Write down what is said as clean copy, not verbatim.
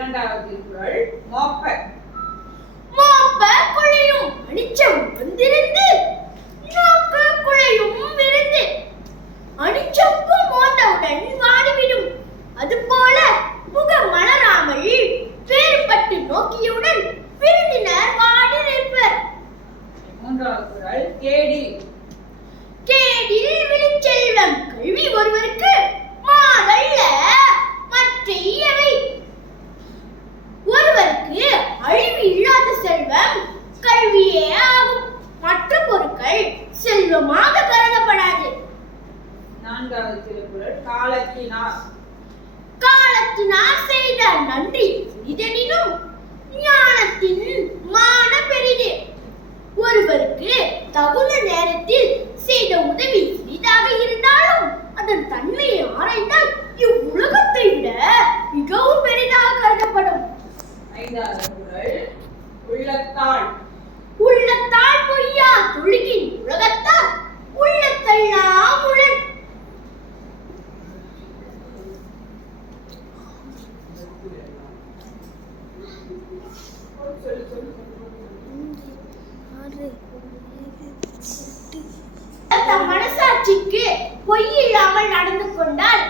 இரண்டாவது குறள் மோப்ப மோப்ப குழையும் அனிச்சம் வந்திருந்து நோக்க குழையும் விருந்து அனிச்சப்பு மோந்தவுடன் வாடிவிடும். அதுபோல முக மலராமல் வேறுபட்டு நோக்கியவுடன் விருந்தினர் வாடி நிற்பர். மூன்றாவது குறள் கேடி கேடில் விழிச்செல்வம் கல்வி ஒருவருக்கு மாதல்ல மற்றையவை. ஒருவருக்கு அழிவு இல்லாத செல்வம் கல்வியே ஆகும். மற்ற பொருட்கள் செல்வமாக கருதப்படாது. நான்காவது திருக்குறள் காலத்தினார் காலத்தினார் செய்த நன்றி இதனினும் ஞானத்தின் மான பெரிது. ஒருவருக்கு தகுந்த நேரத்தில் செய்த உதவி சிறிதாக இருந்தாலும் அதன் தன்மையை ஆராய்ந்தால் இவ்வுலகத்தை விட மிகவும் பெரிதாக கருதப்படும். ஐந்தாவது குறள் உள்ளத்தாள் உள்ளத்தால் பொய்யா தொழுகின் உலகத்தால் உள்ளத்தெல்லாம் உளன். தம் மனசாட்சிக்கு பொய் இல்லாமல் நடந்து கொண்டால்